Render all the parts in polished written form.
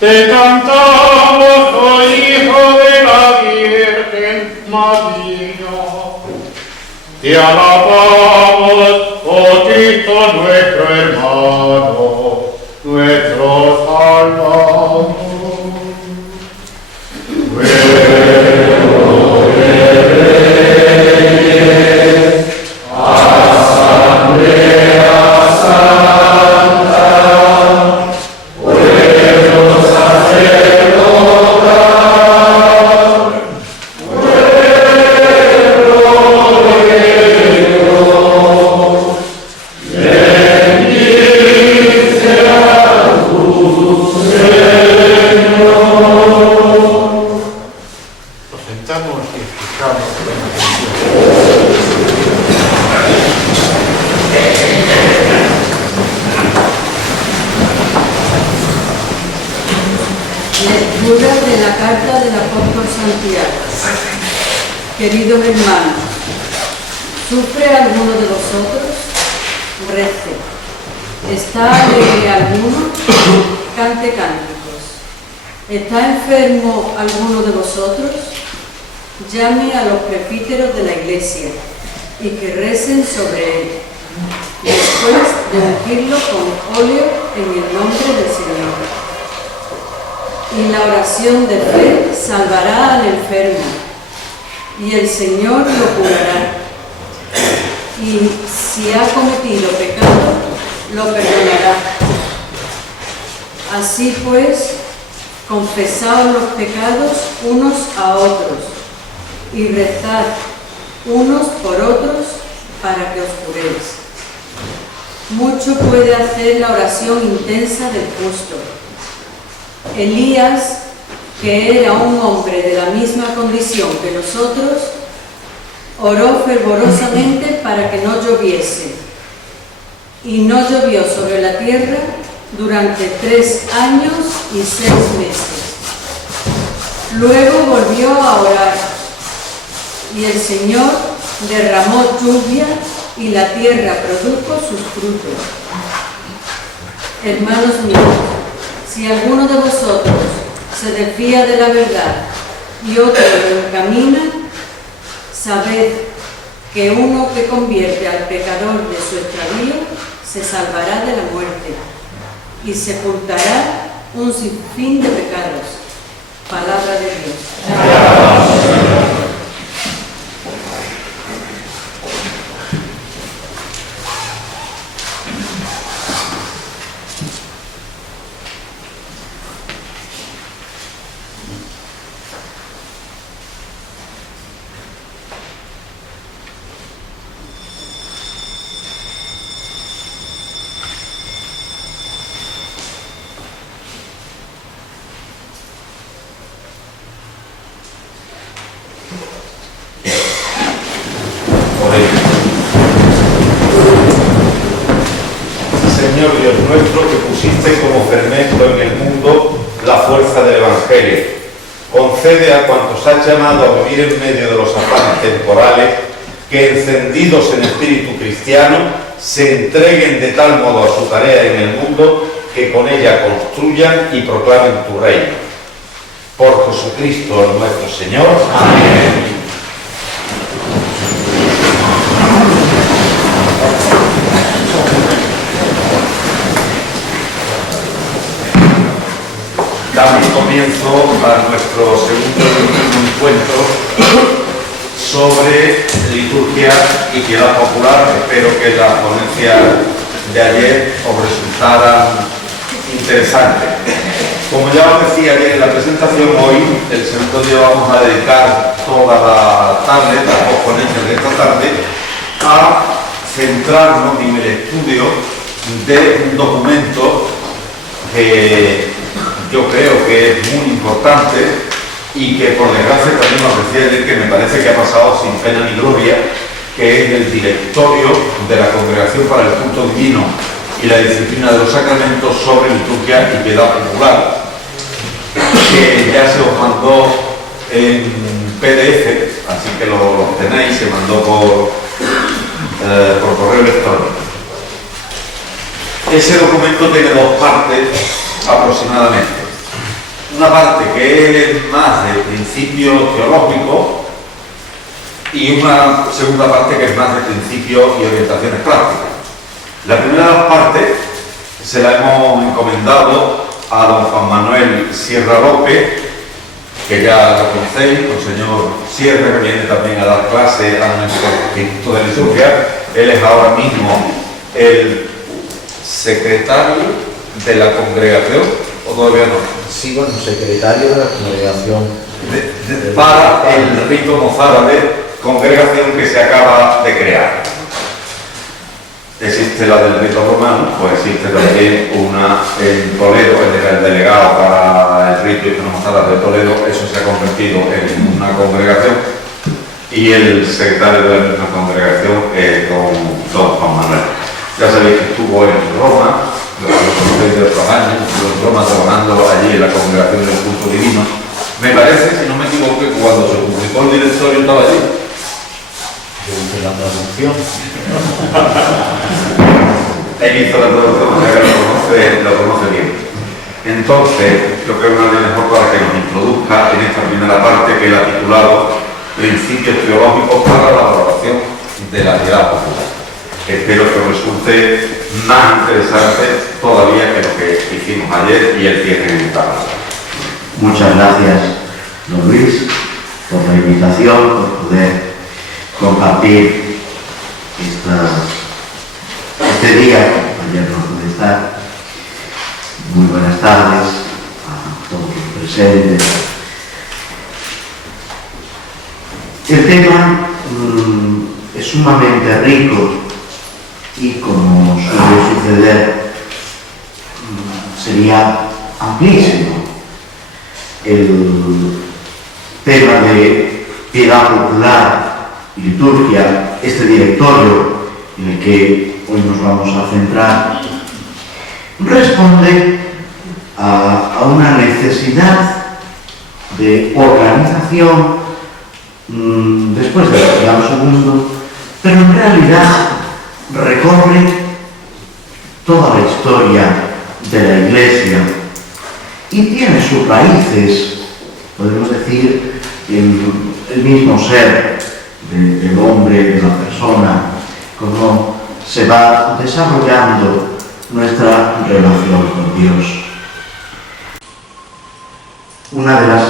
Te cantamos, oh Hijo de la Virgen María. Te alabamos, oh Cristo nuestro hermano, nuestro Salvador. Lectura de la carta del apóstol Santiago. Queridos hermanos, ¿sufre alguno de vosotros? Rece. ¿Está alegre alguno? Cante cánticos. ¿Está enfermo alguno de vosotros? Llame a los presbíteros de la iglesia y que recen sobre él, después de ungirlo con óleo en el nombre del Señor. Y la oración de fe salvará al enfermo, y el Señor lo curará. Y si ha cometido pecado, lo perdonará. Así pues, confesaos los pecados unos a otros, y rezad unos por otros para que os curéis. Mucho puede hacer la oración intensa del justo. Elías, que era un hombre de la misma condición que nosotros, oró fervorosamente para que no lloviese. Y no llovió sobre la tierra durante 3 años y 6 meses. Luego volvió a orar, y el Señor derramó lluvia y la tierra produjo sus frutos. Hermanos míos, si alguno de vosotros se desvía de la verdad y otro lo encamina, sabed que uno que convierte al pecador de su extravío se salvará de la muerte y sepultará un sinfín de pecados. Palabra de Dios. Señor Dios nuestro, que pusiste como fermento en el mundo la fuerza del Evangelio, concede a cuantos has llamado a vivir en medio de los afanes temporales, que encendidos en espíritu cristiano, se entreguen de tal modo a su tarea en el mundo, que con ella construyan y proclamen tu reino. Por Jesucristo nuestro Señor. Amén. Damos comienzo a nuestro segundo encuentro sobre liturgia y piedad popular. Espero que la ponencia de ayer os resultara interesante. Como ya os decía ayer en la presentación, hoy, el segundo día, vamos a dedicar toda la tarde, las dos ponencias de esta tarde, a centrarnos en el estudio de un documento que yo creo que es muy importante y que por desgracia también os decía ayer que me parece que ha pasado sin pena ni gloria, que es el directorio de la Congregación para el Culto Divino y la Disciplina de los Sacramentos sobre liturgia y piedad popular, que ya se os mandó en PDF, así que lo tenéis, se mandó por correo electrónico. Ese documento tiene dos partes aproximadamente. Una parte que es más de principio teológico y una segunda parte que es más de principios y orientaciones prácticas. La primera parte se la hemos encomendado a don Juan Manuel Sierra López, que ya lo conocéis, el señor Sierra, que viene también a dar clase a nuestro Instituto de Liturgia. Él es ahora mismo el secretario de la congregación, o todavía no. Sí, bueno, secretario de la congregación para el rito mozárabe, congregación que se acaba de crear. Existe la del rito romano, pues existe también una en Toledo. Él era el delegado para el rito mozárabe de Toledo. Eso se ha convertido en una congregación y el secretario de la misma congregación es don Juan Manuel. Ya sabéis que estuvo en Roma, lo conocéis de otros años, estuvo en Roma trabajando allí en la congregación del culto divino. Me parece, si no me equivoco, que cuando se publicó el directorio estaba allí. Yo hice la traducción. Él hizo la traducción, o sea que lo conoce bien. Entonces, yo creo que no es mejor para que nos introduzca en esta primera parte que él ha titulado Principios teológicos para la valoración de la piedad popular. Espero que os resulte más interesante todavía que lo que hicimos ayer y el tiene en palabra. Muchas gracias, don Luis, por la invitación, por poder compartir este día, que ayer no pude estar. Muy buenas tardes a todos los presentes. El tema es sumamente rico y, como suele suceder, sería amplísimo. El tema de piedad popular y liturgia, este directorio en el que hoy nos vamos a centrar, responde a una necesidad de organización después del Vaticano II, pero en realidad recorre toda la historia de la Iglesia y tiene sus raíces, podemos decir, en el mismo ser del hombre, de la persona, cómo se va desarrollando nuestra relación con Dios. Una de las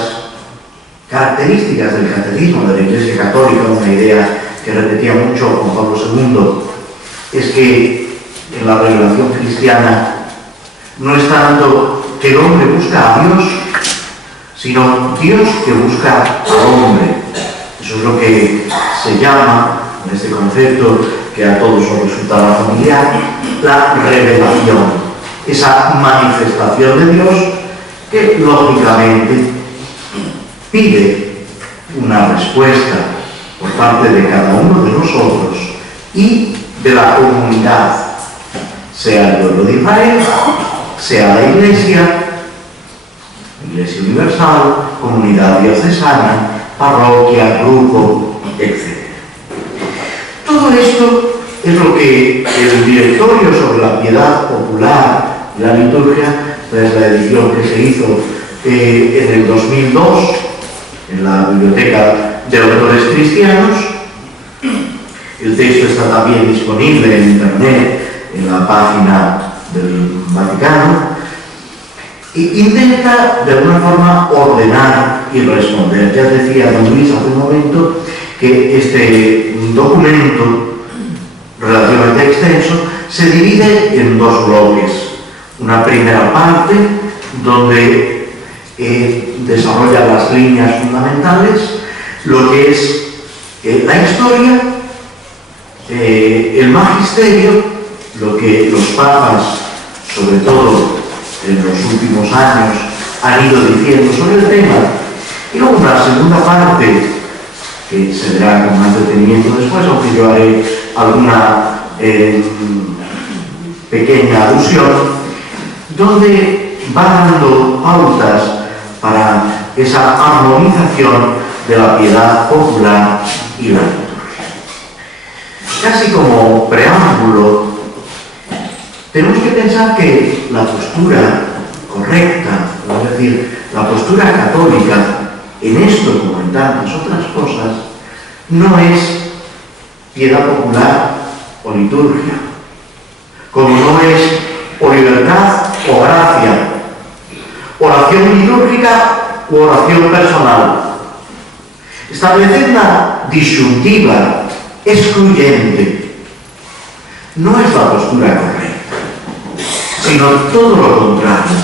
características del catecismo de la Iglesia Católica, una idea que repetía mucho Juan Pablo II, es que en la revelación cristiana no es tanto que el hombre busca a Dios, sino Dios que busca al hombre. Eso es lo que se llama, en este concepto que a todos os resultará familiar, la revelación. Esa manifestación de Dios que, lógicamente, pide una respuesta por parte de cada uno de nosotros y de la comunidad, sea el pueblo de Israel, sea la Iglesia universal, comunidad diocesana, parroquia, grupo, etc. Todo esto es lo que el directorio sobre la piedad popular y la liturgia, es la edición que se hizo en el 2002 en la Biblioteca de Autores Cristianos. El texto está también disponible en internet, en la página del Vaticano, e intenta de alguna forma ordenar y responder. Ya decía don Luis hace un momento que este documento relativamente extenso se divide en dos bloques. Una primera parte donde desarrolla las líneas fundamentales, lo que es la historia, el magisterio, lo que los papas, sobre todo en los últimos años, han ido diciendo sobre el tema, y luego una segunda parte que se verá con más detenimiento después, aunque yo haré alguna pequeña alusión, donde va dando pautas para esa armonización de la piedad popular y la liturgia. Casi como preámbulo, tenemos que pensar que la postura correcta, es decir, la postura católica, en esto como en tantas otras cosas, no es piedad popular o liturgia, como no es o libertad o gracia, oración litúrgica u oración personal. Establecer una disyuntiva excluyente no es la postura correcta, sino todo lo contrario,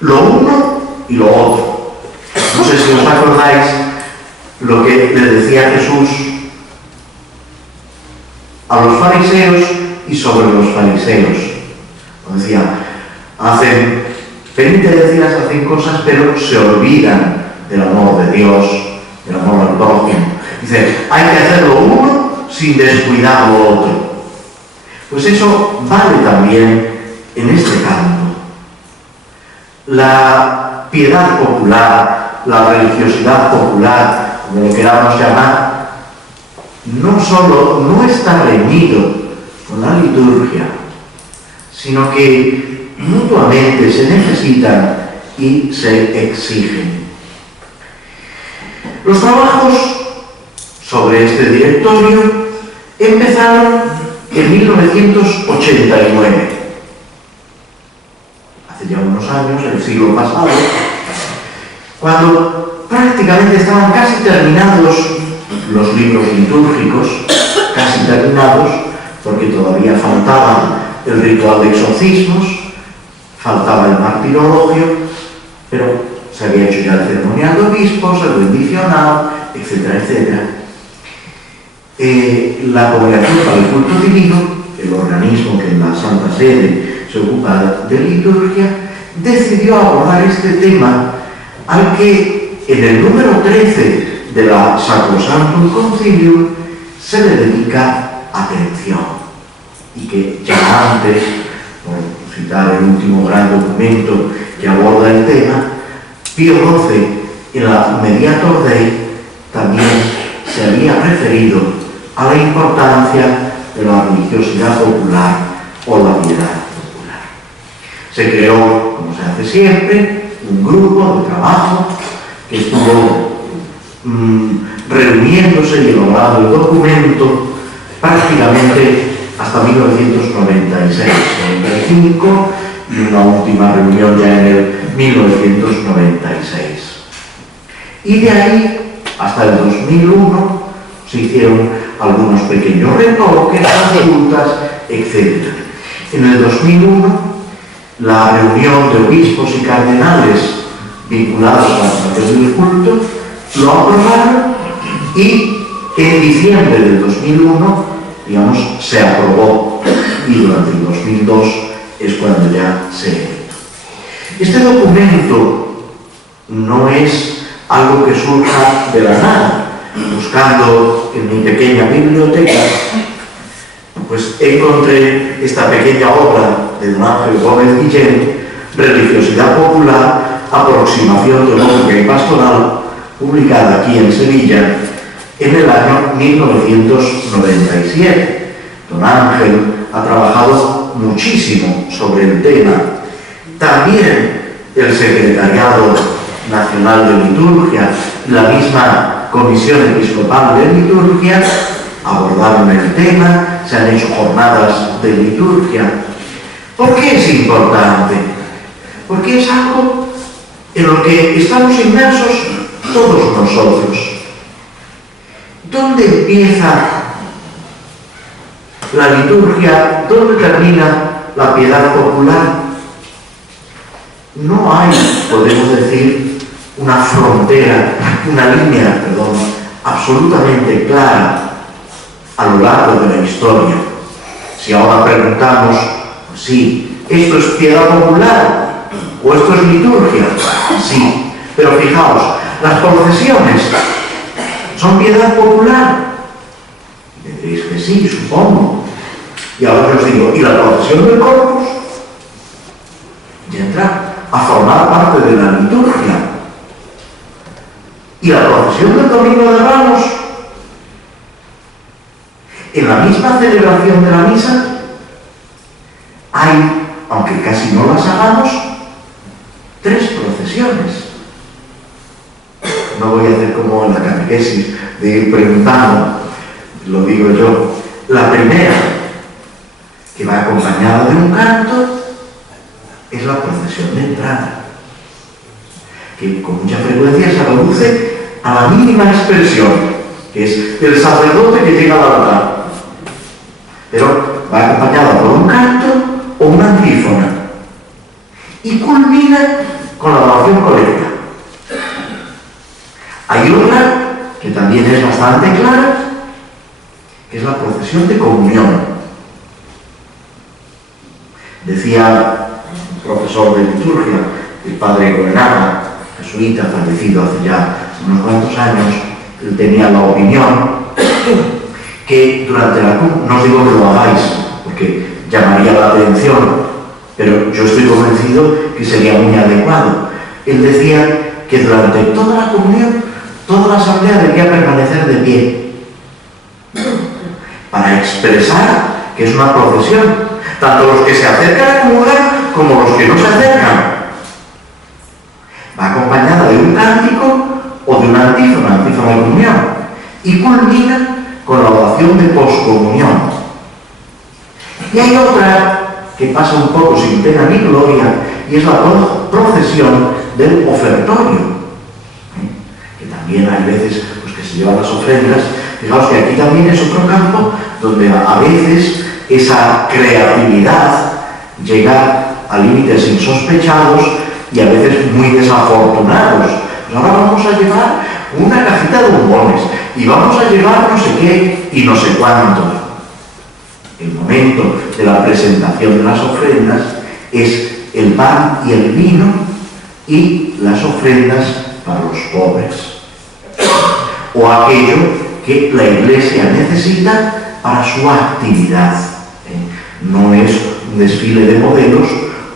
lo uno y lo otro. No sé si os acordáis lo que le decía Jesús a los fariseos y sobre los fariseos. Decía, hacen penitencias, hacen cosas, pero se olvidan del amor de Dios, del amor al prójimo. Dice, hay que hacer lo uno sin descuidar lo otro. Pues eso vale también en este campo. La piedad popular, la religiosidad popular, como lo queramos llamar, no solo no está reñido con la liturgia, sino que mutuamente se necesitan y se exigen. Los trabajos sobre este directorio empezaron en 1989, hace ya unos años, el siglo pasado, cuando prácticamente estaban casi terminados los libros litúrgicos, casi terminados, porque todavía faltaba el ritual de exorcismos, faltaba el martirologio, pero se había hecho ya el ceremonial de obispos, el bendicional, etcétera, etcétera. La Congregación para el Culto Divino, el organismo que en la Santa Sede se ocupa de liturgia, decidió abordar este tema al que en el número 13 de la Sacrosanctum Concilium se le dedica atención. Y que ya antes, por citar el último gran documento que aborda el tema, Pío XII en la Mediator Dei también se había referido a la importancia de la religiosidad popular o la piedad popular. Se creó, como se hace siempre, un grupo de trabajo que estuvo reuniéndose y elaborando el documento prácticamente hasta 1996-95 y una última reunión ya en el 1996. Y de ahí hasta el 2001 se hicieron algunos pequeños retoques, consultas, etc. En el 2001 la reunión de obispos y cardenales vinculados a la Sacración del Culto lo aprobaron y en diciembre del 2001 digamos, se aprobó y durante el 2002 es cuando ya se editó. Este documento no es algo que surja de la nada. Buscando en mi pequeña biblioteca, pues encontré esta pequeña obra de don Ángel Gómez Guillén, Religiosidad Popular, Aproximación Teológica y Pastoral, publicada aquí en Sevilla en el año 1997. Don Ángel ha trabajado muchísimo sobre el tema. También el Secretariado Nacional de Liturgia y la misma Comisión Episcopal de Liturgia abordaron el tema, se han hecho jornadas de liturgia. ¿Por qué es importante? Porque es algo en lo que estamos inmersos todos nosotros. ¿dónde empieza la liturgia? ¿Dónde termina la piedad popular? No hay, podemos decir, una frontera, una línea, absolutamente clara a lo largo de la historia. Si ahora preguntamos, sí, ¿esto es piedad popular o esto es liturgia? Sí, pero fijaos, las procesiones son piedad popular. Me diréis que sí, supongo. Y ahora os digo, ¿y la procesión del Corpus? Ya entra a formar parte de la liturgia. ¿Y la procesión del Domingo de Ramos? En la misma celebración de la misa hay, aunque casi no las hagamos, 3 procesiones. No voy a hacer como en la catequesis de ir preguntando, lo digo yo. La primera, que va acompañada de un canto, es la procesión de entrada, que con mucha frecuencia se reduce a la mínima expresión, que es el sacerdote que llega al altar, pero va acompañada por un canto o una antífona y culmina con la oración colecta. Hay otra que también es bastante clara, que es la procesión de comunión. Decía un profesor de liturgia, el padre Goenaga, jesuita, fallecido hace ya unos cuantos años, él tenía la opinión que durante la CUM, no os digo que lo hagáis, porque llamaría la atención, pero yo estoy convencido que sería muy adecuado. Él decía que durante toda la comunión, toda la asamblea debía permanecer de pie, para expresar que es una procesión, tanto los que se acercan a comulgar como los que no se acercan. Va acompañada de un cántico o de una antífona de comunión, y culmina con la oración de poscomunión. Y hay otra que pasa un poco sin pena ni gloria, y es la procesión del ofertorio, que también hay veces pues, que se llevan las ofrendas. Fijaos que aquí también es otro campo donde a veces esa creatividad llega a límites insospechados y a veces muy desafortunados. Pues ahora vamos a llevar una cajita de bombones y vamos a llevar no sé qué y no sé cuánto. El momento de la presentación de las ofrendas es el pan y el vino y las ofrendas para los pobres, o aquello que la Iglesia necesita para su actividad. No es un desfile de modelos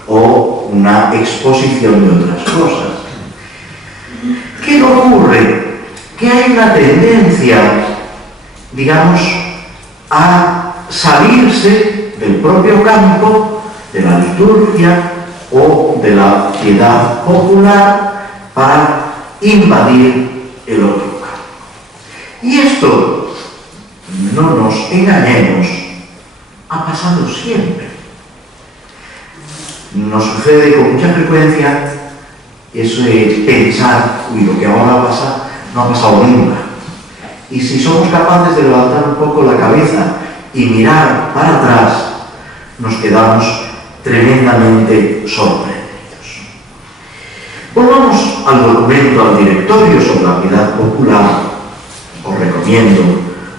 o una exposición de otras cosas. ¿Qué ocurre? Que hay una tendencia, digamos, a salirse del propio campo de la liturgia o de la piedad popular para invadir el otro campo. Y esto, no nos engañemos, ha pasado siempre. Nos sucede con mucha frecuencia eso de pensar, uy, lo que ahora pasa no ha pasado nunca. Y si somos capaces de levantar un poco la cabeza y mirar para atrás, nos quedamos tremendamente sorprendidos. Volvamos al documento, al directorio sobre la piedad popular. Os recomiendo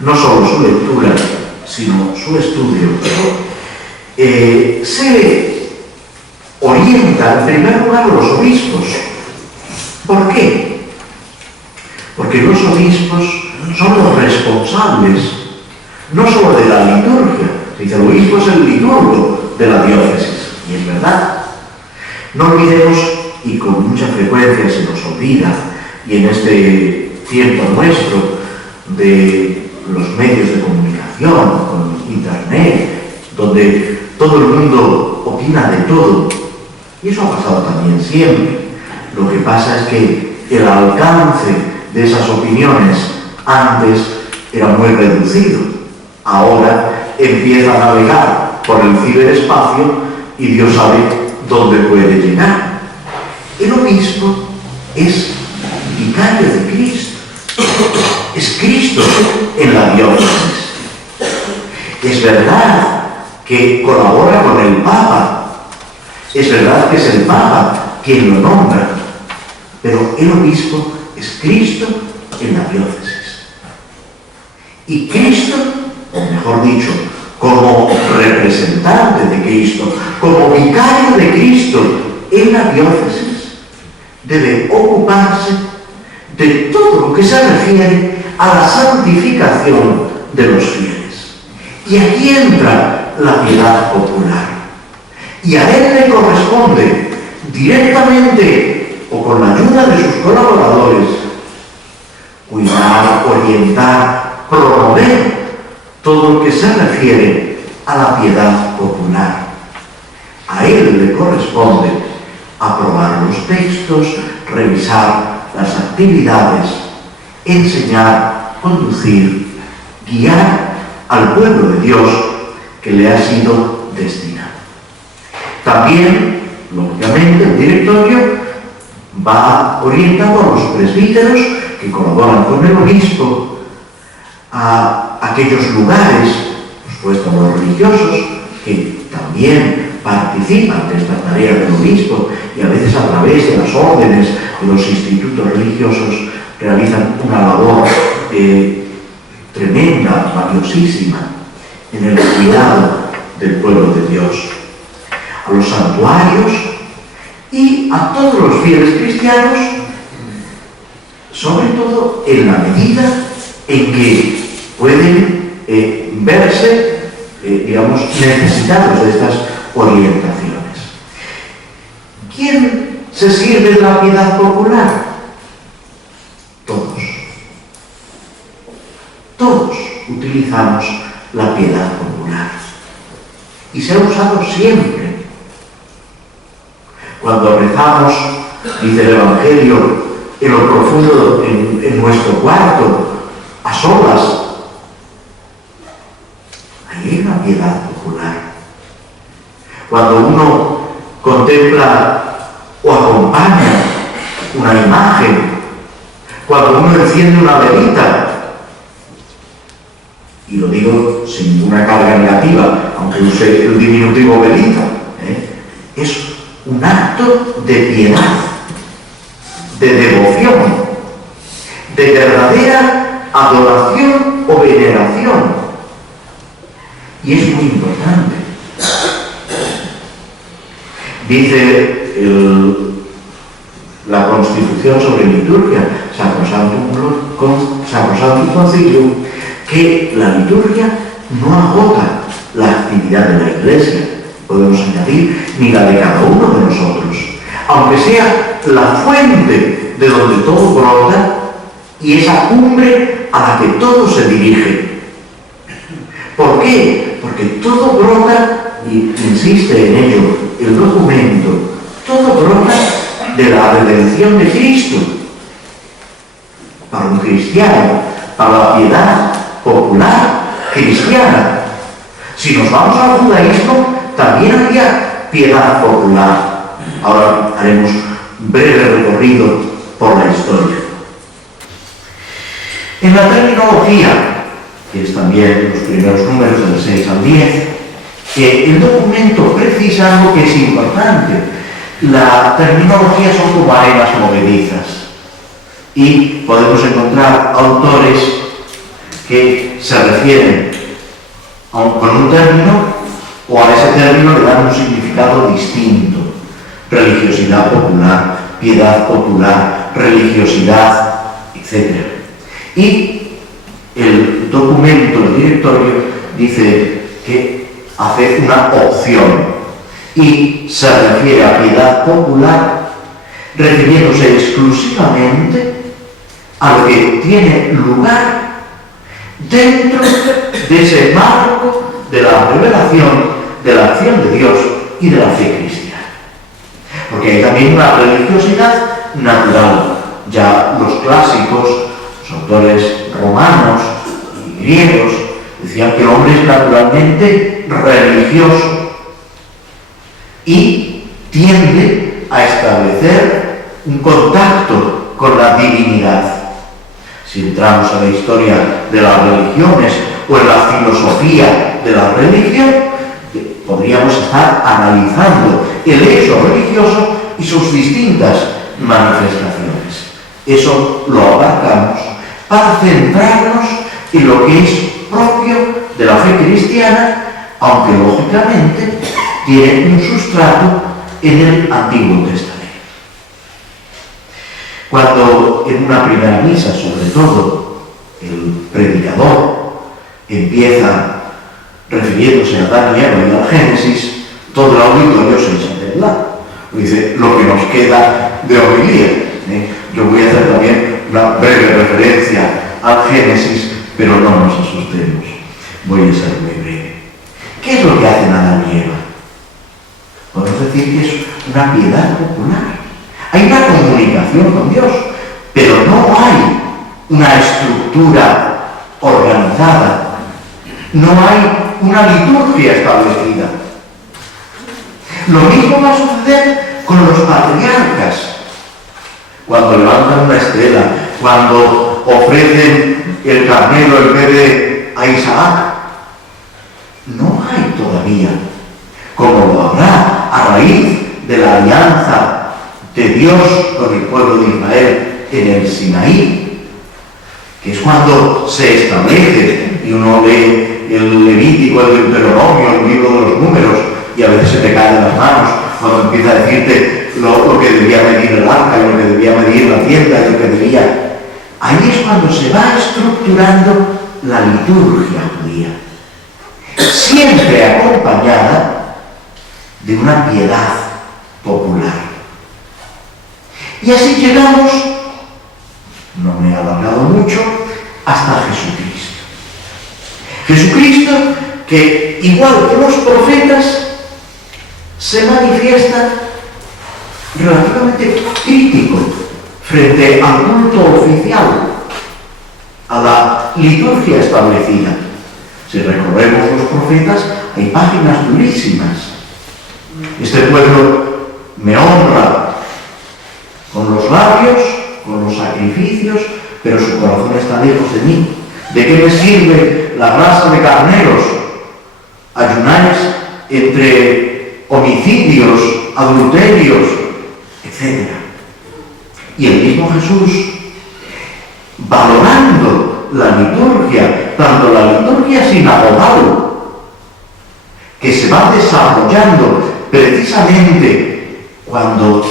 no solo su lectura, sino su estudio. Se orienta en primer lugar a los obispos. ¿Por qué? Porque los obispos son los responsables no solo de la liturgia. Se dice, el obispo es el liturgo de la diócesis, y es verdad. No olvidemos, y con mucha frecuencia se nos olvida, y en este tiempo nuestro de los medios de comunicación, con internet, donde todo el mundo opina de todo, y eso ha pasado también siempre. Lo que pasa es que el alcance de esas opiniones antes era muy reducido. Ahora empieza a navegar por el ciberespacio y Dios sabe dónde puede llegar. El obispo es vicario de Cristo. es Cristo en la diócesis. Es verdad que colabora con el Papa, es verdad que es el Papa quien lo nombra, pero el obispo es Cristo en la diócesis. Y Cristo, o mejor dicho, como representante de Cristo, como vicario de Cristo en la diócesis, debe ocuparse de todo lo que se refiere a la santificación de los fieles. Y aquí entra la piedad popular. Y a él le corresponde directamente o con la ayuda de sus colaboradores cuidar, orientar, promover todo lo que se refiere a la piedad popular. A él le corresponde aprobar los textos, revisar las actividades, enseñar, conducir, guiar al pueblo de Dios que le ha sido destinado. También, lógicamente, el directorio va orientando a los presbíteros que colaboran con el obispo a aquellos lugares, por supuesto los religiosos, que también participan de esta tarea del obispo y a veces a través de las órdenes de los institutos religiosos realizan una labor tremenda, valiosísima en el cuidado del pueblo de Dios. A los santuarios y a todos los fieles cristianos, sobre todo en la medida en que pueden verse, digamos, necesitados de estas orientaciones. ¿Quién se sirve de la piedad popular? Todos. Todos utilizamos la piedad popular. Y se ha usado siempre. Cuando rezamos, dice el Evangelio, en lo profundo, en nuestro cuarto, a solas, ahí hay una piedad popular. Cuando uno contempla o acompaña una imagen, cuando uno enciende una velita, y lo digo sin ninguna carga negativa, aunque use el diminutivo velita, es un acto de piedad, de devoción, de verdadera adoración o veneración. Y es muy importante. Dice la Constitución sobre liturgia, Sacrosanctum Concilium, que la liturgia no agota la actividad de la Iglesia, podemos añadir, ni la de cada uno de nosotros, aunque sea la fuente de donde todo brota y esa cumbre a la que todo se dirige. ¿Por qué? Porque todo brota, y insiste en ello el documento, todo brota de la redención de Cristo. Para un cristiano, para la piedad popular cristiana. Si nos vamos al judaísmo, también había piedad popular. Ahora haremos un breve recorrido por la historia. En la terminología, que es también los primeros números del 6 al 10, el documento precisa algo que es importante. La terminología son como arenas movedizas y podemos encontrar autores que se refieren con un término o a ese término le dan un significado distinto. Religiosidad popular, piedad popular, religiosidad, etc. Y el documento del directorio dice que hace una opción y se refiere a piedad popular refiriéndose exclusivamente a lo que tiene lugar dentro de ese marco de la revelación, de la acción de Dios y de la fe cristiana. Porque hay también una religiosidad natural. Ya los clásicos, los autores romanos y griegos, decían que el hombre es naturalmente religioso y tiende a establecer un contacto con la divinidad. Si entramos a la historia de las religiones o en la filosofía de la religión, podríamos estar analizando el hecho religioso y sus distintas manifestaciones. Eso lo abarcamos para centrarnos en lo que es propio de la fe cristiana, aunque lógicamente tiene un sustrato en el Antiguo Testamento. Cuando en una primera misa, sobre todo, el predicador empieza refiriéndose a Adán y Eva y al Génesis, todo el auditorio se echa a temblar. Dice, lo que nos queda de homilía. Yo voy a hacer también una breve referencia al Génesis, pero no nos asustemos. Voy a ser muy breve. ¿Qué es lo que hacen Adán y Eva? Podemos decir que es una piedad popular. Hay una comunicación con Dios, pero no hay una estructura organizada. No hay una liturgia establecida. Lo mismo va a suceder con los patriarcas. Cuando levantan una estela, cuando ofrecen el carnero en vez de a Isaac, no hay todavía, como lo habrá a raíz de la alianza de Dios con el pueblo de Israel en el Sinaí, que es cuando se establece, y uno lee el Levítico, el Deuteronomio, el libro de los números, y a veces se te cae de las manos cuando empieza a decirte lo que debía medir el arca, y lo que debía medir la tienda, y lo que debía... Ahí es cuando se va estructurando la liturgia judía, siempre acompañada de una piedad popular. Y así llegamos, no me he alargado mucho, hasta Jesucristo. Jesucristo, que igual que los profetas, se manifiesta relativamente crítico frente al culto oficial, a la liturgia establecida. Si recorremos los profetas, hay páginas durísimas. Este pueblo me honra con los labios, con los sacrificios, pero su corazón está lejos de mí. ¿De qué me sirve la grasa de carneros? Ayunáis entre homicidios, adulterios, etc. Y el mismo Jesús, valorando la liturgia, tanto la liturgia sinagogal, que se va desarrollando precisamente cuando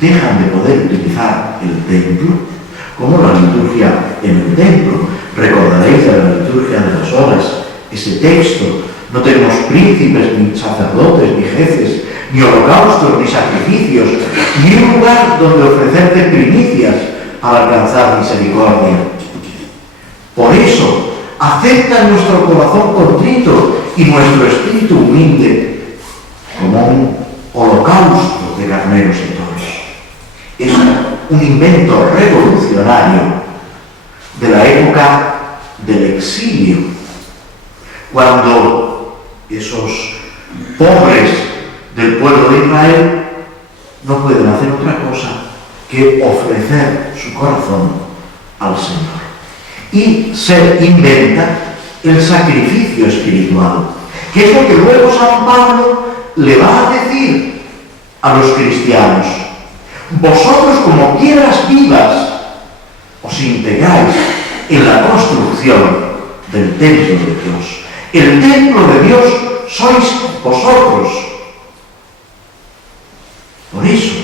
dejan de poder utilizar el templo, como la liturgia en el templo. Recordaréis de la liturgia de las horas, ese texto: no tenemos príncipes, ni sacerdotes, ni jefes, ni holocaustos, ni sacrificios, ni un lugar donde ofrecerte primicias para alcanzar misericordia. Por eso, acepta nuestro corazón contrito y nuestro espíritu humilde como un holocausto de carneros y toros. Es un invento revolucionario de la época del exilio, cuando esos pobres del pueblo de Israel no pueden hacer otra cosa que ofrecer su corazón al Señor. Y se inventa el sacrificio espiritual, que es lo que luego San Pablo le va a decir a los cristianos: vosotros, como piedras vivas, os integráis en la construcción del templo de Dios. El templo de Dios sois vosotros. Por eso,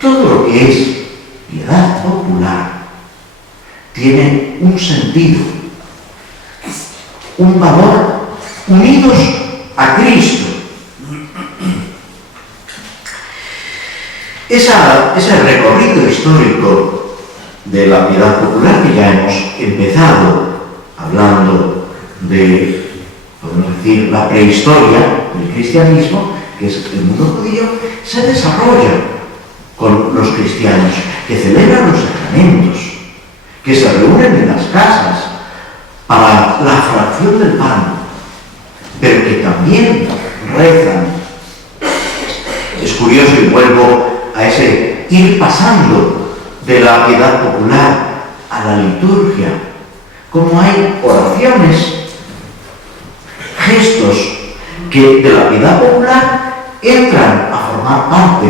todo lo que es piedad popular tiene un sentido, un valor, unidos a Cristo. Ese recorrido histórico de la piedad popular, que ya hemos empezado hablando de, podemos decir, la prehistoria del cristianismo, que es el mundo judío, se desarrolla con los cristianos, que celebran los sacramentos, que se reúnen en las casas para la fracción del pan, pero que también rezan. Es curioso, y vuelvo a ese ir pasando de la piedad popular a la liturgia, como hay oraciones, gestos que de la piedad popular entran a formar parte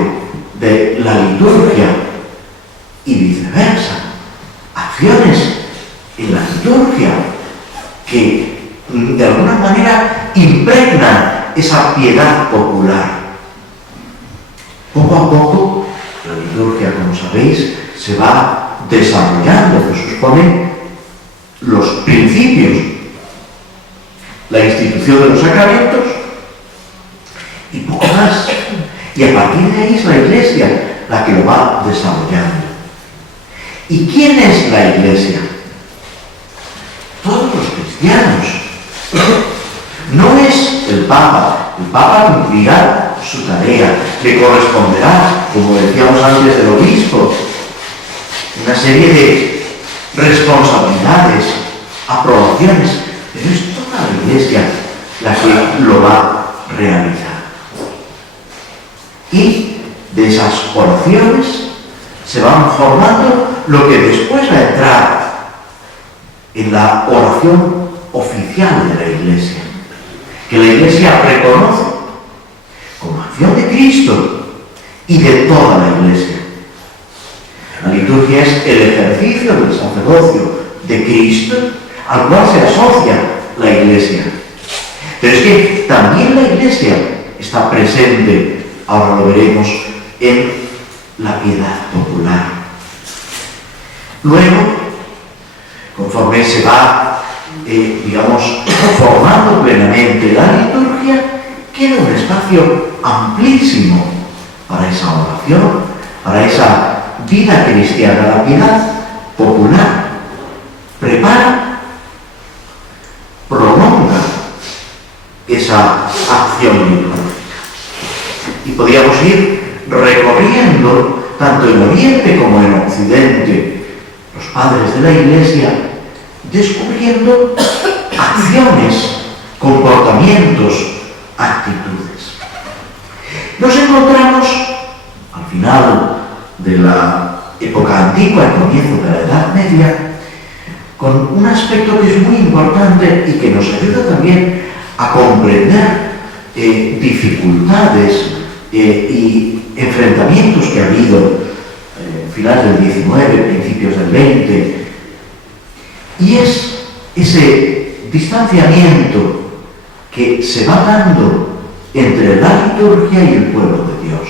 de la liturgia y viceversa, acciones en la liturgia que de alguna manera impregnan esa piedad popular. Poco a poco, la liturgia, como sabéis, se va desarrollando. Jesús pone los principios, la institución de los sacramentos y poco más. Y a partir de ahí es la Iglesia la que lo va desarrollando. ¿Y quién es la Iglesia? Todos los cristianos. No es el Papa. El Papa cumplirá su tarea, le corresponderá, como decíamos antes del obispo, una serie de responsabilidades, aprobaciones, pero es toda la Iglesia la que lo va a realizar. Y de esas oraciones se van formando lo que después va a entrar en la oración oficial de la Iglesia, que la Iglesia reconoce como acción de Cristo y de toda la Iglesia. La liturgia es el ejercicio del sacerdocio de Cristo al cual se asocia la Iglesia. Pero es que también la Iglesia está presente, ahora lo veremos, en la piedad popular. Luego, conforme se va, formando plenamente la liturgia, queda un espacio amplísimo para esa oración, para esa vida cristiana. La piedad popular prepara, prolonga esa acción litúrgica. Y podríamos ir recorriendo, tanto en Oriente como en Occidente, los padres de la Iglesia, descubriendo acciones, comportamientos, actitudes. Nos encontramos al final de la época antigua, al comienzo de la Edad Media, con un aspecto que es muy importante y que nos ayuda también a comprender dificultades y enfrentamientos que ha habido finales del 19, principios del 20, y es ese distanciamiento que se va dando entre la liturgia y el pueblo de Dios.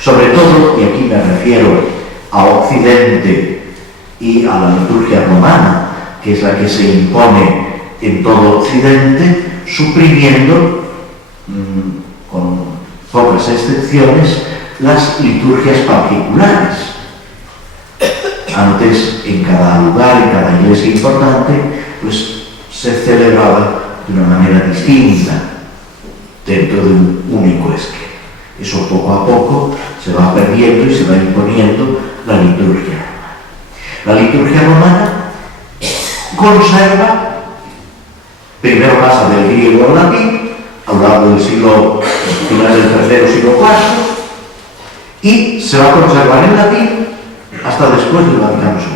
Sobre todo, y aquí me refiero a Occidente y a la liturgia romana, que es la que se impone en todo Occidente, suprimiendo, con pocas excepciones, las liturgias particulares. Antes, en cada lugar, en cada iglesia importante, pues se celebraba de una manera distinta, dentro de un único esquema. Eso poco a poco se va perdiendo y se va imponiendo la liturgia romana. La liturgia romana conserva, primero pasa del griego al latín, a lo largo del siglo, finales del tercero, siglo IV, y se va a conservar en latín hasta después del Vaticano II.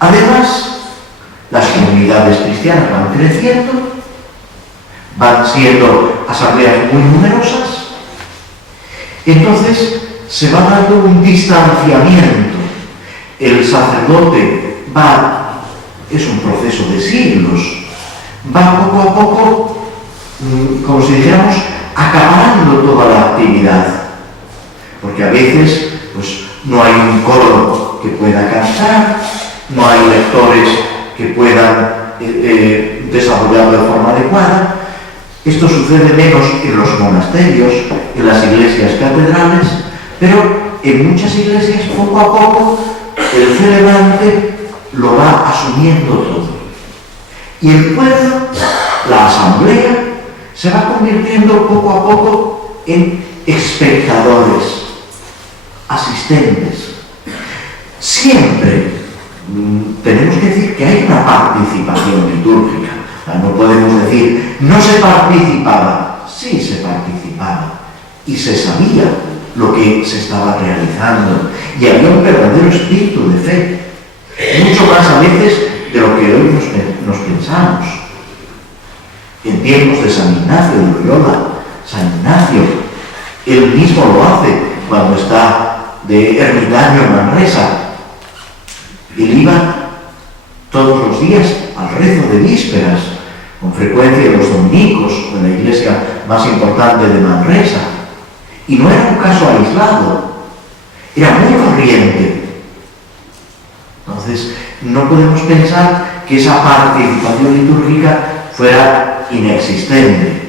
Además, las comunidades cristianas van creciendo, van siendo asambleas muy numerosas, entonces se va dando un distanciamiento. El sacerdote va, es un proceso de siglos, va poco a poco, como si dijéramos, acabando toda la actividad, porque a veces pues, no hay un coro que pueda cantar, no hay lectores que puedan desarrollarlo de forma adecuada. Esto sucede menos en los monasterios, en las iglesias catedrales, pero en muchas iglesias poco a poco el celebrante lo va asumiendo todo. Y el pueblo, la asamblea, se va convirtiendo poco a poco en espectadores, asistentes. Siempre tenemos que decir que hay una participación litúrgica. No podemos decir, no se participaba. Sí se participaba y se sabía lo que se estaba realizando y había un verdadero espíritu de fe, mucho más a veces de lo que hoy nos pensamos. En tiempos de San Ignacio de Loyola, San Ignacio, él mismo lo hace cuando está de ermitaño en Manresa. Él iba todos los días al rezo de vísperas, con frecuencia los dominicos, en la iglesia más importante de Manresa. Y no era un caso aislado, era muy corriente. Entonces, no podemos pensar que esa participación litúrgica fuera inexistente.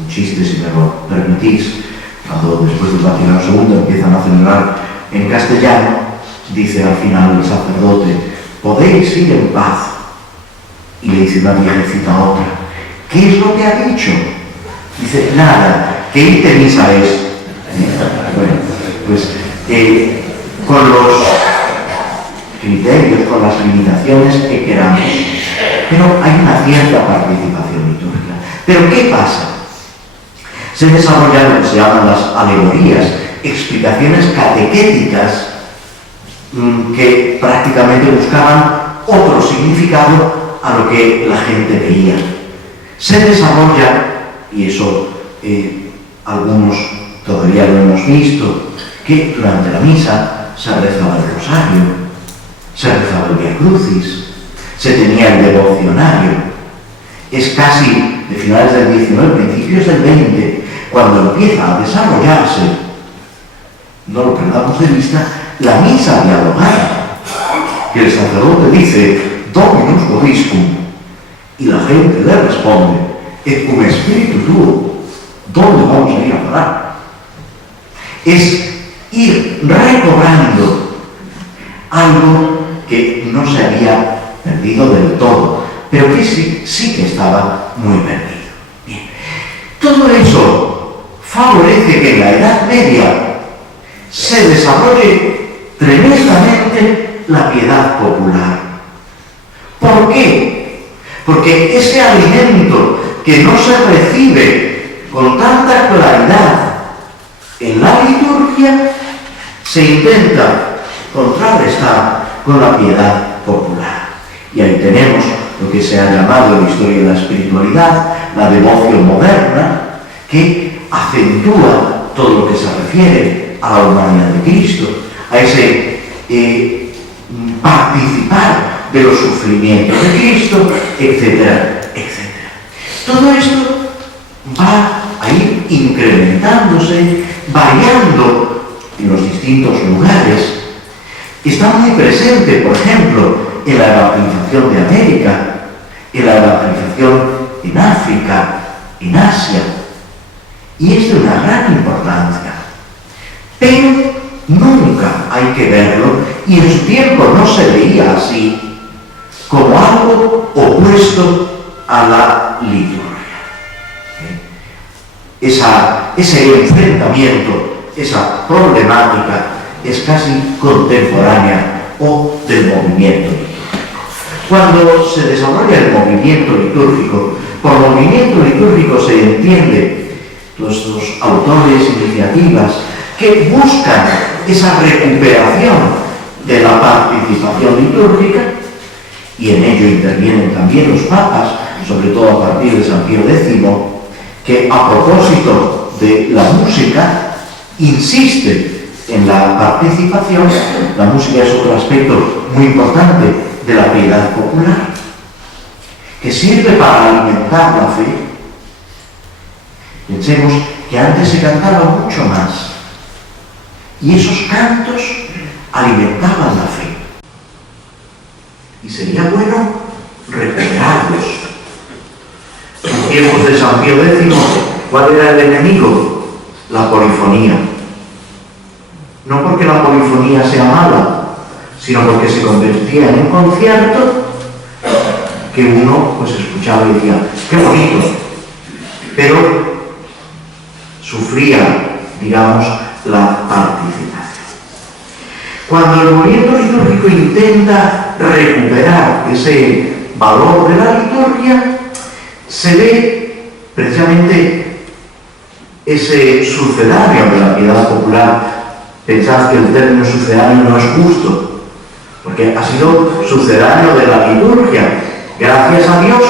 Un chiste, si me lo permitís, cuando después del Vaticano II empiezan a celebrar en castellano, dice al final el sacerdote: podéis ir en paz. Y le dice una viejecita a otra: ¿qué es lo que ha dicho? Dice: nada, que irte misa es. Bueno, pues con los criterios, con las limitaciones que queramos, pero hay una cierta participación litúrgica. Pero ¿qué pasa? Se desarrollan lo que se llaman las alegorías, explicaciones catequéticas que prácticamente buscaban otro significado a lo que la gente veía. Se desarrolla, y eso algunos todavía lo hemos visto, que durante la misa se rezaba el rosario, se rezaba el Via Crucis, se tenía el devocionario. Es casi de finales del 19, principios del 20, cuando empieza a desarrollarse, no lo perdamos de vista, la misa dialogada, que el sacerdote dice: Dominus vobiscum, y la gente le responde: et cum spiritu tuo, ¿dónde vamos a ir a parar? Es ir recobrando algo que no se había perdido del todo, pero que sí que estaba muy perdido. Bien. Todo eso favorece que en la Edad Media se desarrolle tremendamente la piedad popular. ¿Por qué? Porque ese alimento que no se recibe con tanta claridad en la liturgia se intenta contrarrestar con la piedad popular. Y ahí tenemos lo que se ha llamado en la historia de la espiritualidad la devoción moderna, que acentúa todo lo que se refiere a la humanidad de Cristo, a ese participar de los sufrimientos de Cristo, etcétera, etcétera. Todo esto va a ir incrementándose, variando en los distintos lugares. Está muy presente, por ejemplo, en la evangelización de América, en la evangelización en África, en Asia, y es de una gran importancia. Pero nunca hay que verlo, y en su tiempo no se veía así, como algo opuesto a la liturgia. Ese enfrentamiento, esa problemática es casi contemporánea o del movimiento litúrgico. Cuando se desarrolla el movimiento litúrgico, por movimiento litúrgico se entiende todos estos autores, iniciativas que buscan esa recuperación de la participación litúrgica, y en ello intervienen también los papas, sobre todo a partir de San Pío X, que a propósito de la música insiste en la participación. La música es otro aspecto muy importante de la piedad popular, que sirve para alimentar la fe. Pensemos que antes se cantaba mucho más, y esos cantos alimentaban la fe. Y sería bueno recuperarlos. En tiempos de San Pío X, ¿cuál era el enemigo? La polifonía. No porque la polifonía sea mala, sino porque se convertía en un concierto que uno pues escuchaba y decía: ¡qué bonito! Pero sufría, digamos, la participación. Cuando el movimiento litúrgico intenta recuperar ese valor de la liturgia, se ve precisamente ese sucedáneo de la piedad popular Pensad que el término sucedáneo no es justo, porque ha sido sucedáneo de la liturgia, gracias a Dios,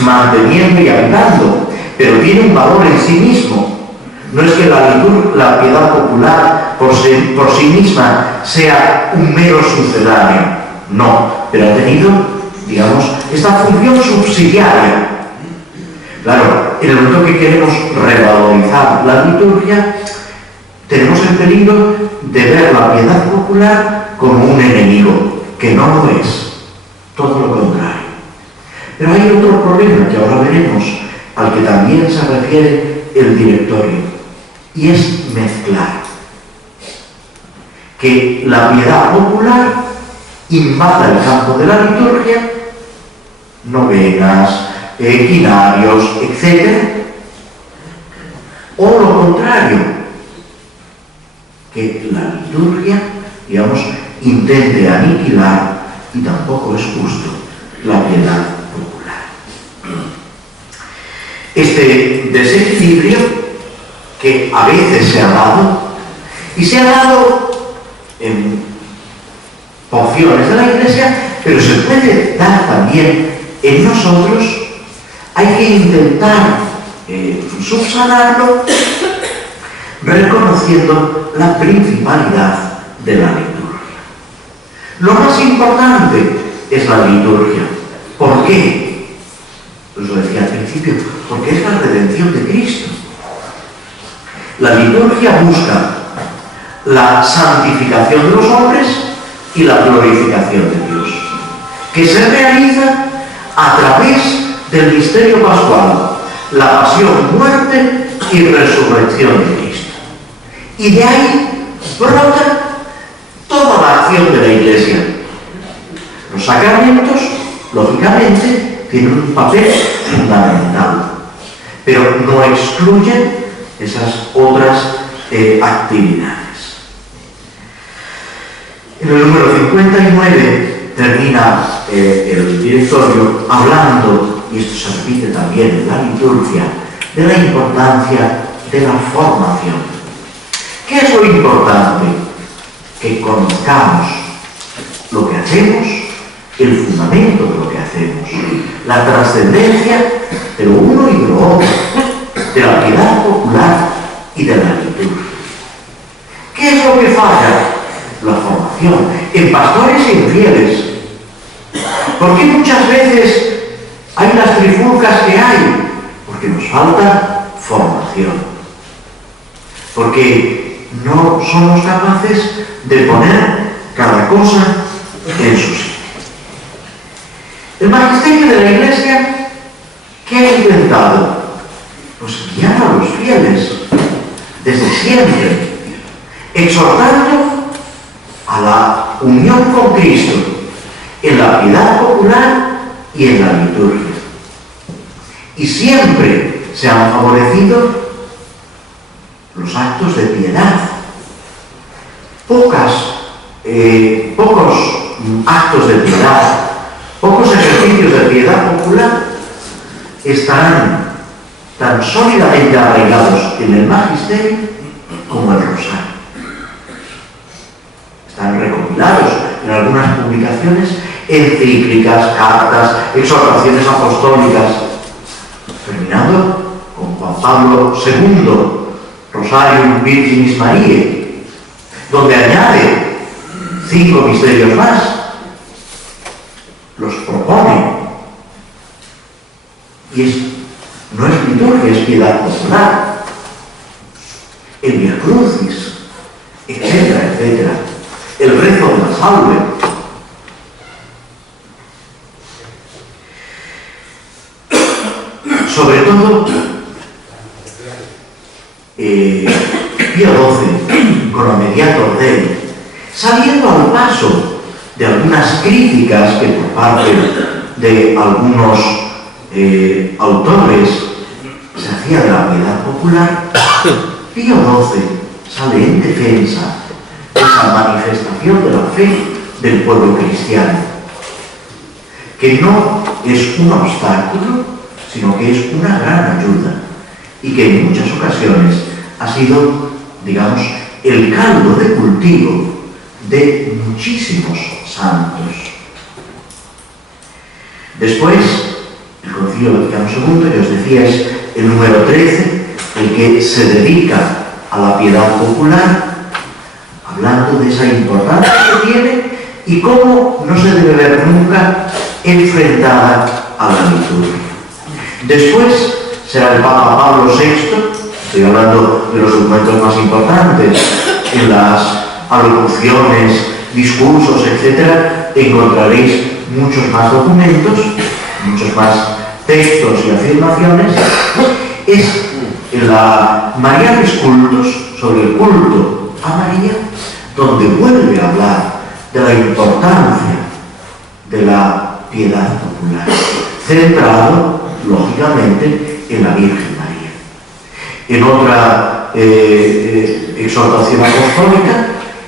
manteniendo y habitando, pero tiene un valor en sí mismo. No es que la piedad popular por sí misma sea un mero sucedáneo, no, pero ha tenido, digamos, esta función subsidiaria. Claro, en el momento que queremos revalorizar la liturgia, tenemos el peligro de ver la piedad popular como un enemigo, que no lo es, todo lo contrario. Pero hay otro problema que ahora veremos, al que también se refiere el directorio, y es mezclar. Que la piedad popular invada el campo de la liturgia, novenas, quinarios, etc. O lo contrario, que la liturgia, digamos, intente aniquilar, y tampoco es justo, la piedad popular. Este desequilibrio que a veces se ha dado, y se ha dado en porciones de la Iglesia, pero se puede dar también en nosotros, hay que intentar subsanarlo reconociendo la principalidad de la liturgia. Lo más importante es la liturgia. ¿Por qué? Os lo decía al principio, porque es la redención de Cristo. La liturgia busca la santificación de los hombres y la glorificación de Dios, que se realiza a través del misterio pascual, la pasión, muerte y resurrección de Cristo. Y de ahí brota toda la acción de la Iglesia. Los sacramentos, lógicamente, tienen un papel fundamental, pero no excluyen esas otras actividades. En el número 59 termina el directorio hablando, y esto se repite también en la liturgia, de la importancia de la formación. ¿Qué es lo importante? Que conozcamos lo que hacemos, el fundamento de lo que hacemos, la trascendencia de lo uno y de lo otro, de la piedad popular y de la liturgia. ¿Qué es lo que falla? La formación, en pastores y en fieles. ¿Por qué muchas veces hay las trifulcas que hay? Porque nos falta formación. Porque no somos capaces de poner cada cosa en su sitio. El magisterio de la Iglesia, ¿qué ha intentado? Pues guiar a los fieles desde siempre, exhortando a la unión con Cristo en la piedad popular y en la liturgia. Y siempre se han favorecido los actos de piedad. Pocos actos de piedad, pocos ejercicios de piedad popular estarán tan sólidamente arraigados en el magisterio como el rosario. Están recopilados en algunas publicaciones, encíclicas, cartas, exhortaciones apostólicas, terminando con Juan Pablo II, Rosarium Virginis Mariae, donde añade 5 misterios más, los propone, y no es liturgia, es piedad popular, el Via Crucis, etcétera, etcétera, el rezo de la salve. Sobre todo, Pío XII, con la Mediator Dei, saliendo al paso de algunas críticas que por parte de algunos autores se hacía de la piedad popular, Pío XII sale en defensa de esa manifestación de la fe del pueblo cristiano, que no es un obstáculo, sino que es una gran ayuda, y que en muchas ocasiones ha sido, digamos, el caldo de cultivo de muchísimos santos. Después, el Concilio Vaticano II, que os decía, es el número 13, el que se dedica a la piedad popular, hablando de esa importancia que tiene y cómo no se debe ver nunca enfrentada a la liturgia. Después será el Papa Pablo VI, estoy hablando de los documentos más importantes, en las alocuciones, discursos, etc., encontraréis muchos más documentos, muchos más textos y afirmaciones. Es en la Marialis Cultus, sobre el culto a María, donde vuelve a hablar de la importancia de la piedad popular, centrado, lógicamente, en la Virgen María. En otra exhortación apostólica,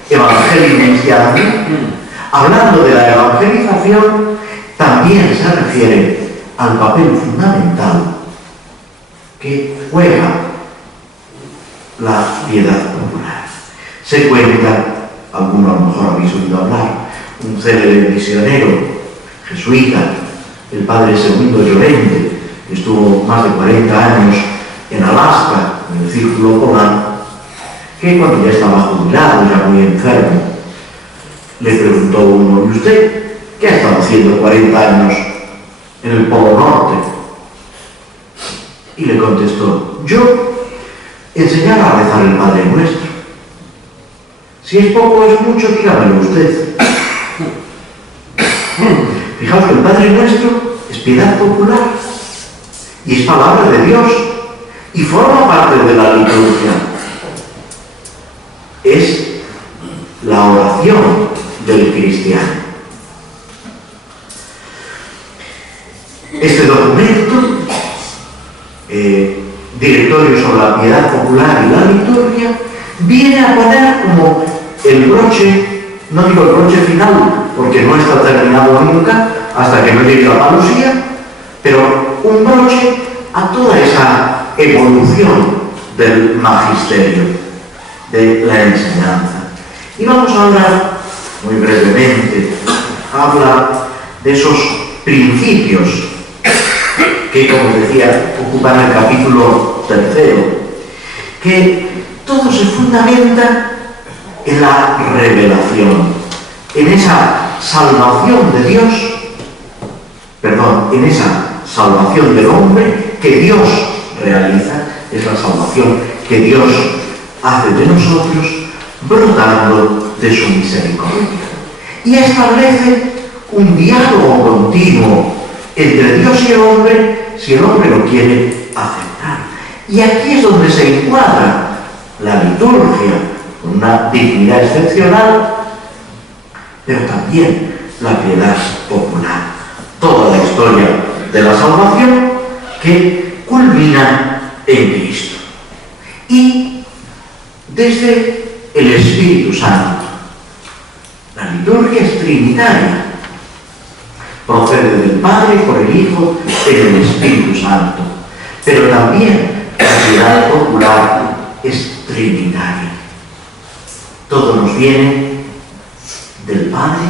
Evangelii Nuntiandi, hablando de la evangelización, también se refiere al papel fundamental que juega la piedad popular. Se cuenta, alguno a lo mejor habéis oído hablar, un célebre misionero jesuita, el padre Segundo Llorente, que estuvo más de 40 años en Alaska, en el Círculo Polar, que cuando ya estaba jubilado, ya muy enfermo, le preguntó uno: ¿y usted qué ha estado haciendo 40 años en el Polo Norte? Y le contestó: yo, enseñar a rezar el Padre Nuestro. Si es poco o es mucho, dígamelo usted. Fijaos que el Padre Nuestro es piedad popular y es palabra de Dios y forma parte de la liturgia. Es la oración del cristiano. Este documento, Directorio sobre la piedad popular y la liturgia, viene a poner como el broche, no digo el broche final, porque no está terminado nunca hasta que no llegue la parusía, pero un broche a toda esa evolución del magisterio, de la enseñanza. Y vamos a hablar, muy brevemente, hablar de esos principios que, como decía, ocupan el capítulo 3, que todo se fundamenta en la revelación, en esa salvación de Dios, en esa salvación del hombre que Dios realiza, es la salvación que Dios hace de nosotros, brotando de su misericordia. Y establece un diálogo continuo entre Dios y el hombre, si el hombre lo quiere aceptar. Y aquí es donde se encuadra la liturgia, con una dignidad excepcional, pero también la piedad popular. Toda la historia de la salvación que culmina en Cristo. Y desde el Espíritu Santo. La liturgia es trinitaria. Procede del Padre por el Hijo en el Espíritu Santo. Pero también la piedad popular es trinitaria. Todo nos viene del Padre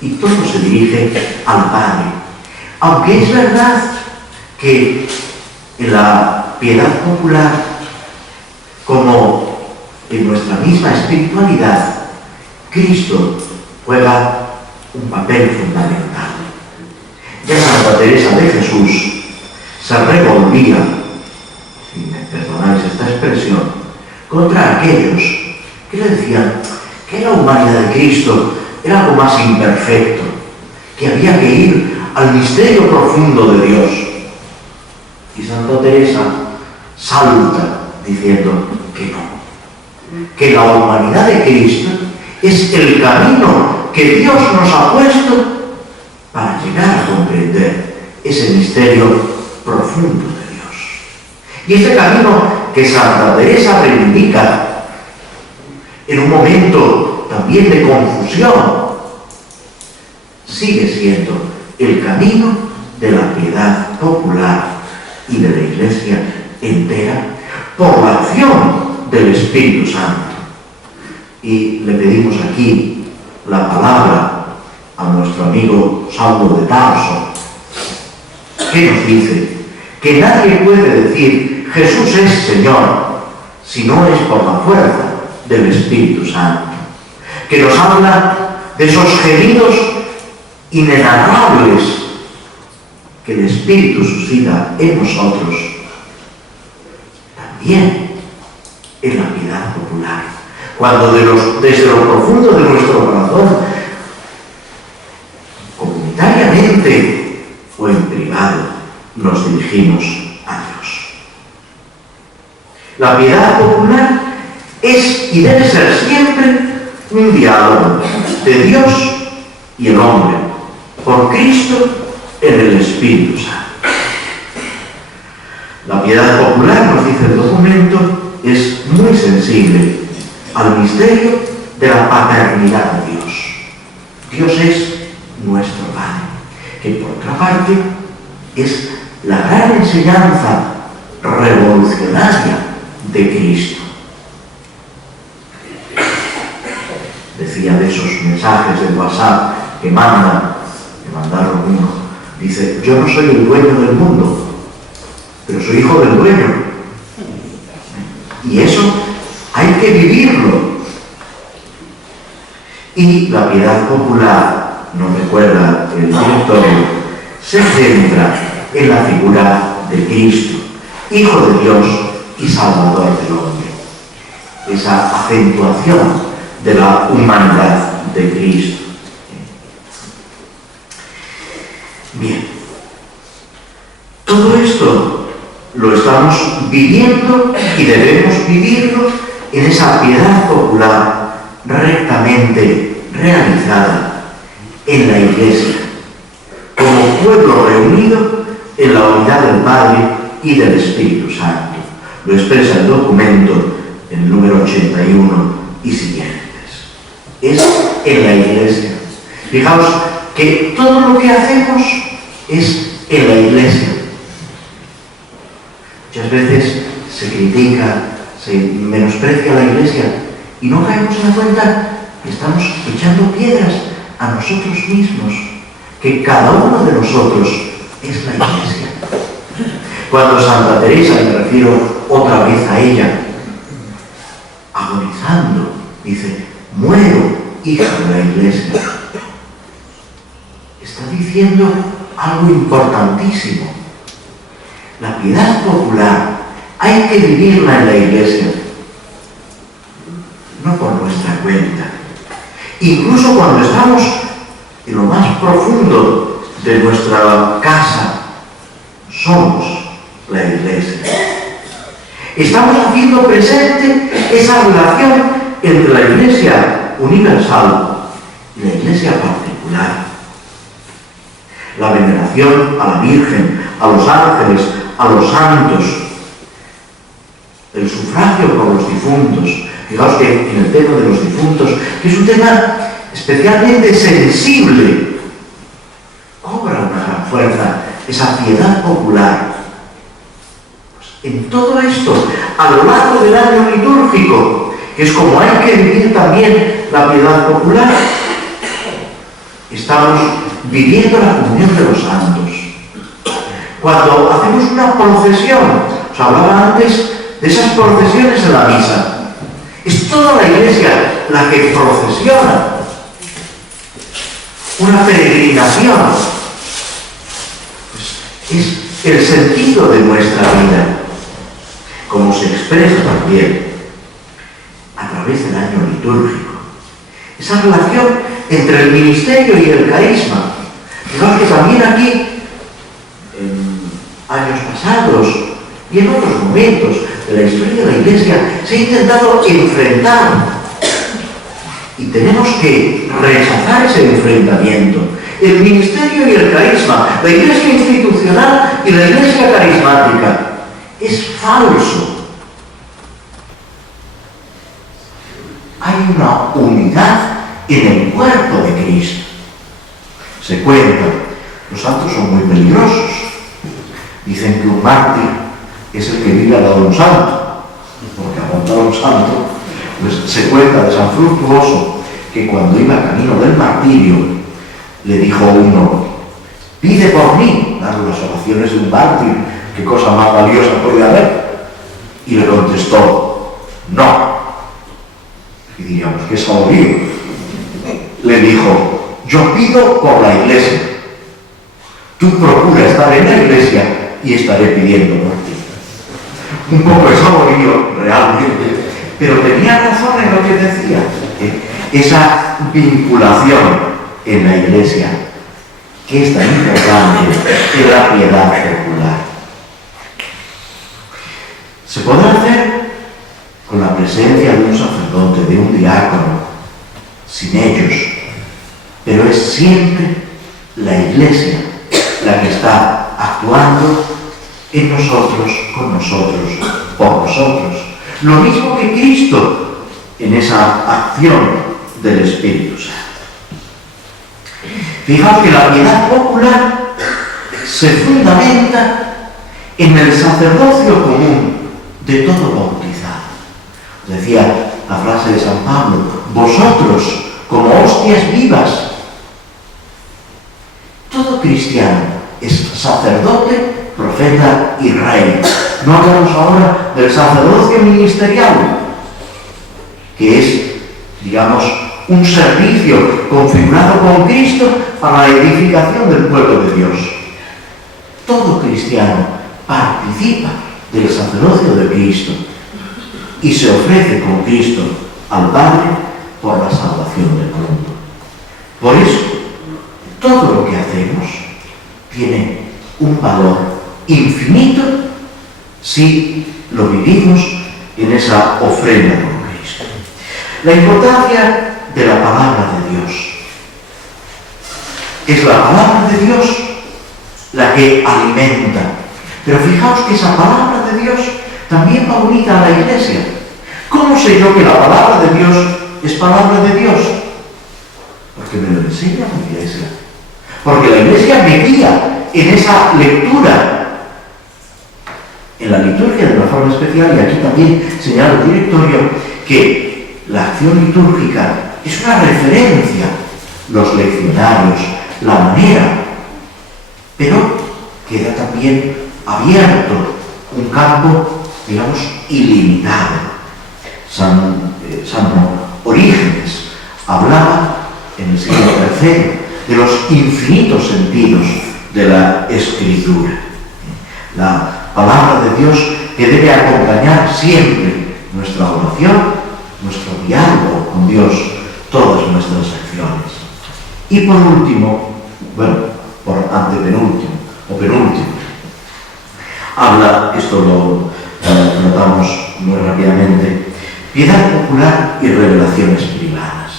y todo se dirige al Padre. Aunque es verdad que en la piedad popular, como en nuestra misma espiritualidad, Cristo juega un papel fundamental. Ya Santa Teresa de Jesús se revolvía, si me perdonáis esta expresión, contra aquellos que le decían que la humanidad de Cristo era algo más imperfecto, que había que ir al misterio profundo de Dios. Y Santa Teresa salta diciendo que no, que la humanidad de Cristo es el camino que Dios nos ha puesto para llegar a comprender ese misterio profundo de Dios. Y este camino que Santa Teresa reivindica en un momento también de confusión, sigue siendo el camino de la piedad popular y de la Iglesia entera por la acción del Espíritu Santo. y le pedimos aquí la palabra a nuestro amigo Saulo de Tarso, ¿qué nos dice? Que nadie puede decir Jesús es Señor si no es por la fuerza del Espíritu Santo, que nos habla de esos gemidos inenarrables que el Espíritu suscita en nosotros, también en la piedad popular, cuando desde lo profundo de nuestro corazón, comunitariamente o en privado, nos dirigimos a Dios. La piedad popular es y debe ser siempre un diálogo de Dios y el hombre, por Cristo en el Espíritu Santo. La piedad popular, nos dice el documento, es muy sensible al misterio de la paternidad de Dios. Dios es nuestro Padre, que por otra parte es la gran enseñanza revolucionaria de Cristo. Decía de esos mensajes de WhatsApp que mandaron uno, dice, yo no soy el dueño del mundo, pero soy hijo del dueño. Y eso hay que vivirlo. Y la piedad popular, nos recuerda el directorio, se centra en la figura de Cristo, Hijo de Dios y Salvador del hombre. Esa acentuación de la humanidad de Cristo. Bien, todo esto lo estamos viviendo y debemos vivirlo en esa piedad popular rectamente realizada en la Iglesia, como pueblo reunido en la unidad del Padre y del Espíritu Santo. Lo expresa el documento en el número 81 y siguientes. Es en la Iglesia. Fijaos que todo lo que hacemos es en la Iglesia. Muchas veces se critica, se menosprecia la Iglesia y no caemos en la cuenta que estamos echando piedras a nosotros mismos, que cada uno de nosotros es la Iglesia. Cuando Santa Teresa, y me refiero otra vez a ella, agonizando, dice, muero, hija de la Iglesia, está diciendo algo importantísimo. La piedad popular hay que vivirla en la Iglesia, no por nuestra cuenta. Incluso cuando estamos en lo más profundo de nuestra casa, somos la Iglesia. Estamos haciendo presente esa relación entre la Iglesia universal y la Iglesia particular. La veneración a la Virgen, a los ángeles, a los santos, el sufragio por los difuntos. Fijaos que en el tema de los difuntos, que es un tema especialmente sensible, cobra una gran fuerza esa piedad popular. Pues en todo esto, a lo largo del año litúrgico, que es como hay que vivir también la piedad popular, estamos viviendo la comunión de los santos. Cuando hacemos una procesión, os hablaba antes de esas procesiones en la misa, es toda la Iglesia la que procesiona, una peregrinación. Pues es el sentido de nuestra vida, como se expresa también a través del año litúrgico. Esa relación entre el ministerio y el carisma. Fijaos que también aquí, en años pasados y en otros momentos de la historia de la Iglesia, se ha intentado enfrentar. Y tenemos que rechazar ese enfrentamiento. El ministerio y el carisma, la Iglesia institucional y la Iglesia carismática, es falso. Hay una unidad en el cuerpo de Cristo. Se cuenta, los santos son muy peligrosos. Dicen que un mártir es el que vive al lado de un santo, porque aguantar a un santo Pues se cuenta de San Fructuoso que cuando iba camino del martirio le dijo uno: pide por mí. Claro, las oraciones de un mártir, qué cosa más valiosa puede haber. Y le contestó: no. Y diríamos, qué saborío. Le dijo: yo pido por la iglesia. Tú procura estar en la iglesia y estaré pidiendo por ti. Un poco de saborío, realmente, pero tenía razón en lo que decía. Esa vinculación en la iglesia, que es tan importante en la piedad popular. Se podrá hacer con la presencia de un sacerdote, de un diácono, sin ellos, pero es siempre la iglesia la que está actuando en nosotros, con nosotros, por nosotros. Lo mismo que Cristo en esa acción del Espíritu Santo. Fijaos que la piedad popular se fundamenta en el sacerdocio común de todo bautizado. Decía la frase de San Pablo: vosotros como hostias vivas. Todo cristiano es sacerdote, profeta y rey. No hablamos ahora del sacerdocio ministerial, que es, digamos, un servicio configurado con Cristo para la edificación del pueblo de Dios. Todo cristiano participa del sacerdocio de Cristo y se ofrece con Cristo al Padre por la salvación del mundo. Por eso, todo lo que hacemos tiene un valor infinito si lo vivimos en esa ofrenda con Cristo. La importancia de la palabra de Dios. Es la palabra de Dios la que alimenta. Pero fijaos que esa palabra de Dios también va unida a la iglesia. ¿Cómo sé yo que la palabra de Dios es palabra de Dios? Porque me lo enseña la iglesia. Porque la iglesia me guía en esa lectura. En la liturgia de una forma especial, y aquí también señala el directorio que la acción litúrgica es una referencia, los leccionarios, la manera, pero queda también abierto un campo, digamos, ilimitado. San Orígenes hablaba en el siglo III de los infinitos sentidos de la Escritura. La palabra de Dios que debe acompañar siempre nuestra oración, nuestro diálogo con Dios, todas nuestras acciones. Y por último, bueno, por antepenúltimo o penúltimo, habla, esto lo tratamos muy rápidamente, piedad popular y revelaciones privadas.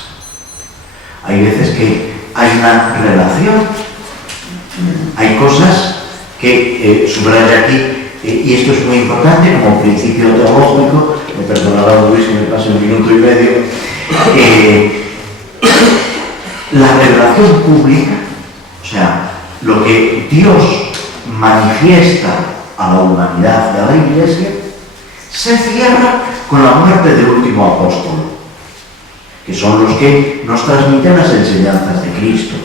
Hay veces que hay una relación, hay cosas que subraya aquí, y esto es muy importante como principio teológico. Me perdonará Luis que me pase un minuto y medio. La revelación pública, o sea, lo que Dios manifiesta a la humanidad y a la Iglesia, se cierra con la muerte del último apóstol, que son los que nos transmiten las enseñanzas de Cristo,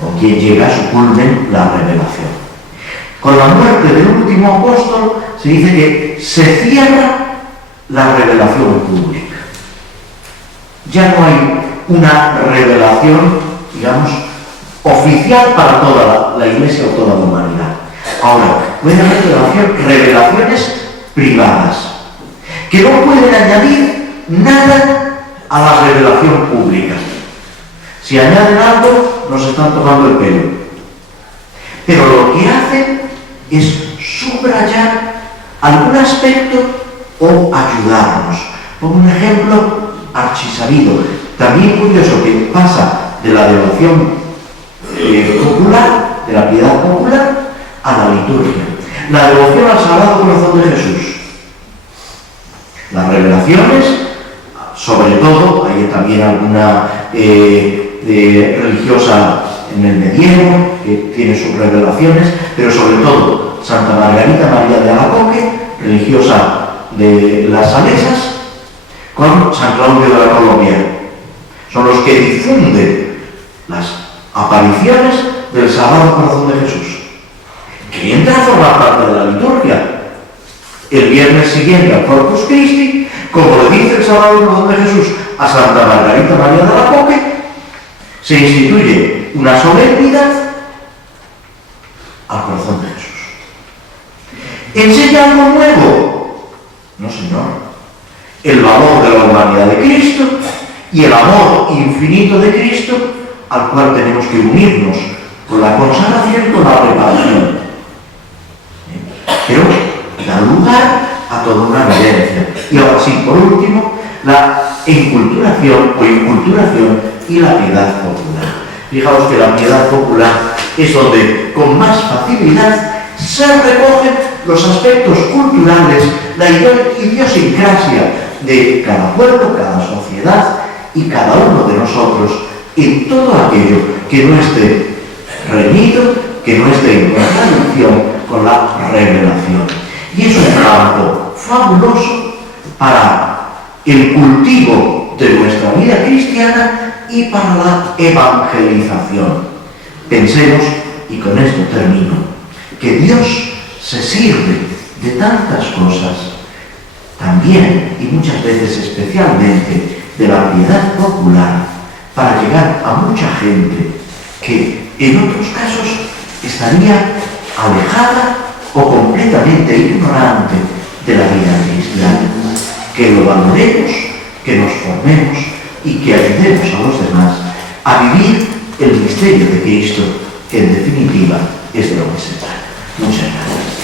con quien llega a su culmen la revelación. Con la muerte del último apóstol se dice que se cierra la revelación pública. Ya no hay una revelación, digamos, oficial para toda la Iglesia o toda la humanidad. Ahora, puede haber revelaciones privadas, que no pueden añadir nada a la revelación pública. Si añaden algo, nos están tomando el pelo. Pero lo que hacen es subrayar algún aspecto o ayudarnos. Pongo un ejemplo archisabido, también curioso, que pasa de la devoción popular, de la piedad popular, a la liturgia. La devoción al Sagrado Corazón de Jesús. Las revelaciones, sobre todo, hay también alguna religiosa en el medievo que tiene sus revelaciones, pero sobre todo Santa Margarita María de Alacoque, religiosa de las Salesas, con San Claudio de la Colombia. Son los que difunden las apariciones del Sagrado Corazón de Jesús, que entra a formar parte de la liturgia. El viernes siguiente al Corpus Christi, como le dice el Sagrado Corazón de Jesús a Santa Margarita María de Alacoque, se instituye una solemnidad al Corazón de Jesús. ¿Enseña algo nuevo? No, señor. El valor de la humanidad de Cristo y el amor infinito de Cristo, al cual tenemos que unirnos con la consagración y con la preparación. Pero da lugar a toda una vivencia. Y ahora sí, por último, la enculturación o inculturación y la piedad popular. Fijaos que la piedad popular es donde con más facilidad se recogen los aspectos culturales, la idiosincrasia de cada pueblo, cada sociedad y cada uno de nosotros en todo aquello que no esté reñido, que no esté en contradicción con la revelación. Y es un campo fabuloso para el cultivo de nuestra vida cristiana y para la evangelización. Pensemos, y con esto termino, que Dios se sirve de tantas cosas, también y muchas veces especialmente de la piedad popular, para llegar a mucha gente que en otros casos estaría alejada o completamente ignorante de la vida cristiana. Que lo valoremos, que nos formemos y que ayudemos a los demás a vivir el misterio de Cristo, que en definitiva es de lo que se trata. Muchas gracias.